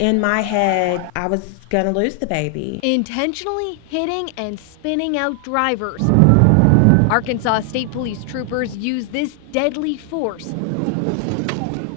In my head, I was gonna lose the baby. Intentionally hitting and spinning out drivers. Arkansas State Police troopers use this deadly force,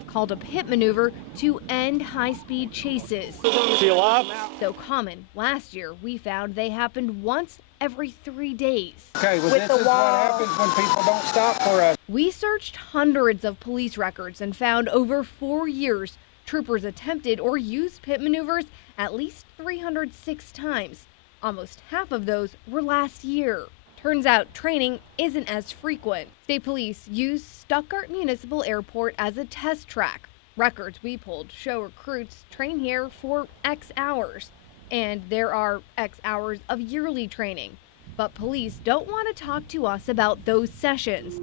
called a pit maneuver, to end high-speed chases. So common. Last year, we found they happened once every 3 days. Okay, well, this is what happens when people don't stop for us. We searched hundreds of police records and found over 4 years, troopers attempted or used pit maneuvers at least 306 times. Almost half of those were last year. Turns out training isn't as frequent. State Police used Stuttgart Municipal Airport as a test track. Records we pulled show recruits train here for X hours, and there are X hours of yearly training. But police don't want to talk to us about those sessions.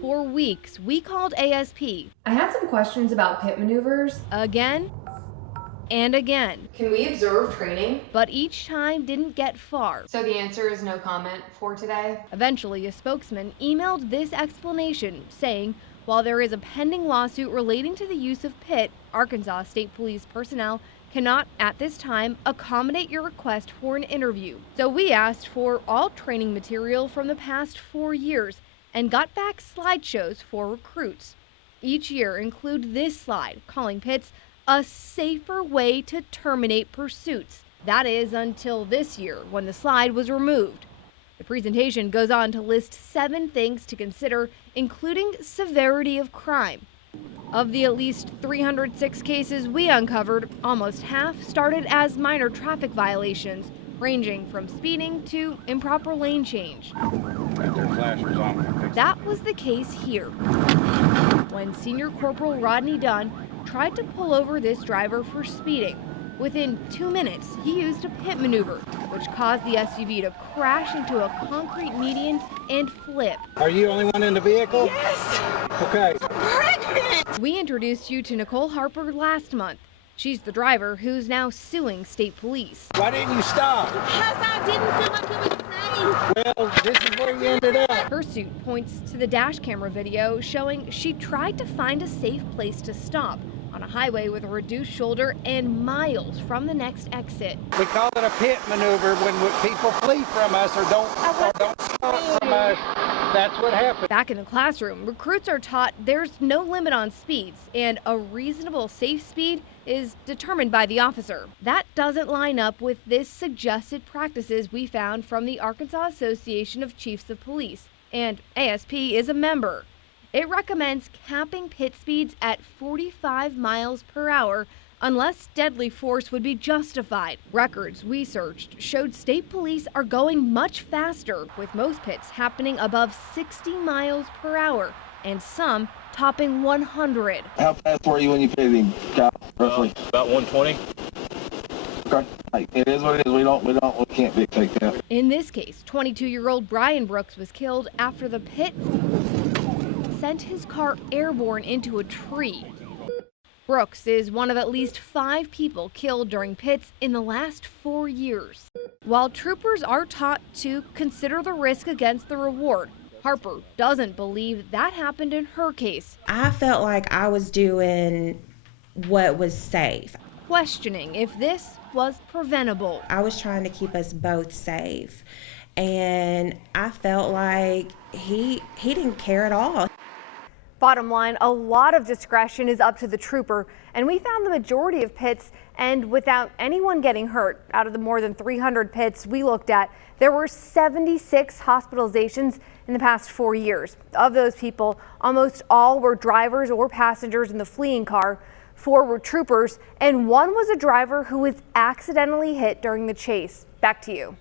For weeks, we called ASP. I had some questions about pit maneuvers. Again and again. Can we observe training? But each time didn't get far. So the answer is no comment for today? Eventually, a spokesman emailed this explanation, saying, while there is a pending lawsuit relating to the use of pit, Arkansas State Police personnel cannot, at this time, accommodate your request for an interview. So we asked for all training material from the past 4 years and got back slideshows for recruits. Each year include this slide, calling pits a safer way to terminate pursuits. That is until this year, when the slide was removed. The presentation goes on to list 7 things to consider, including severity of crime. Of the at least 306 cases we uncovered, almost half started as minor traffic violations, ranging from speeding to improper lane change. That was the case here, when Senior Corporal Rodney Dunn tried to pull over this driver for speeding. Within 2 minutes, he used a pit maneuver, which caused the SUV to crash into a concrete median and flip. Are you the only one in the vehicle? Yes! Okay. Pregnant! We introduced you to Nicole Harper last month. She's the driver who's now suing state police. Why didn't you stop? Because I didn't feel like it was safe. Well, this is where you ended up. Her suit points to the dash camera video showing she tried to find a safe place to stop on a highway with a reduced shoulder and miles from the next exit. We call it a pit maneuver when people flee from us or don't stop from us. That's what happened. Back in the classroom, recruits are taught there's no limit on speeds, and a reasonable safe speed is determined by the officer. That doesn't line up with this suggested practices we found from the Arkansas Association of Chiefs of Police, and ASP is a member. It recommends capping pit speeds at 45 miles per hour unless deadly force would be justified. Records we searched showed state police are going much faster, with most pits happening above 60 miles per hour and some topping 100. How fast were you when you pitted him, Kyle, roughly? About 120. Okay. Like, it is what it is. We can't dictate that. In this case, 22-year-old Brian Brooks was killed after the pit sent his car airborne into a tree. Brooks is one of at least 5 people killed during pits in the last 4 years. While troopers are taught to consider the risk against the reward, Harper doesn't believe that happened in her case. I felt like I was doing what was safe. Questioning if this was preventable. I was trying to keep us both safe, and I felt like he didn't care at all. Bottom line, a lot of discretion is up to the trooper, and we found the majority of pits and without anyone getting hurt. Out of the more than 300 pits we looked at, there were 76 hospitalizations in the past 4 years. Of those people, almost all were drivers or passengers in the fleeing car. 4 were troopers, and 1 was a driver who was accidentally hit during the chase. Back to you.